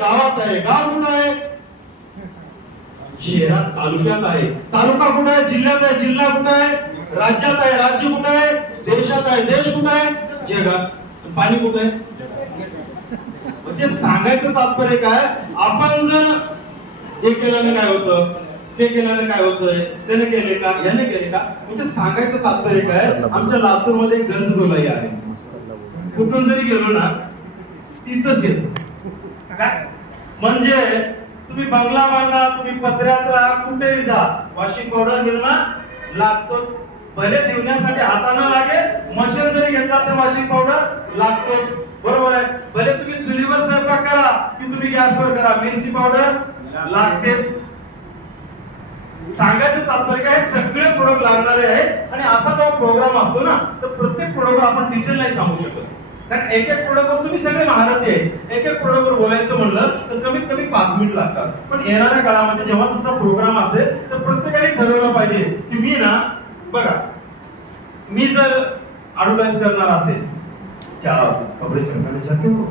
गावात आहे, गाव कुठं आहे शहरात, तालुक्यात आहे, तालुका कुठं आहे जिल्ह्यात आहे, जिल्हा कुठं आहे राज्यात आहे, राज्य कुठं आहे देशात आहे, देश कुठं आहे जगात, पाणी कुठं आहे. म्हणजे सांगायचं तात्पर्य काय, आपण जर हे केल्याने काय होतं, ते केल्याने काय होतंय, त्याने केले का, याने केले का, म्हणजे सांगायचं तात्पर्य काय, आमच्या लातूर मध्ये गंजगोलाई आहे, कुठून जरी गेलो ना तिथंच येत काय. म्हणजे तुम्ही बंगला बांधा, तुम्ही पत्र्यात राहा, कुठेही जा, वॉशिंग पावडर निर्माण लागतोच. भले धुण्यासाठी हाताने लागेल, मशीन जरी घेतला तर वॉशिंग पावडर लागतोच, बरोबर आहे. भले तुम्ही चुलीवर स्वयंपाक करा की तुम्ही गॅसवर करा, मिरची पावडर लागतेच. सांगायचं तात्पर्य काय, सगळे प्रोडक्ट लागणारे आहेत. आणि असा जो प्रोग्राम असतो ना, तर प्रत्येक प्रोडक्ट आपण डिटेल नाही सांगू शकत, कारण एक एक प्रोडक्टवर तुम्ही सगळे महारथी आहे. एक एक प्रोडक्टवर बोलायचं म्हणलं तर कमीत कमी 5 मिनिट लागतात. पण येणाऱ्या काळामध्ये जेव्हा तुमचा प्रोग्राम असेल तर प्रत्येकाने ठरवलं पाहिजे की मी ना, बघा मी जर ऍडव्हर्टाइज करणार असेल क्या कपडे चमकाने जाते हो,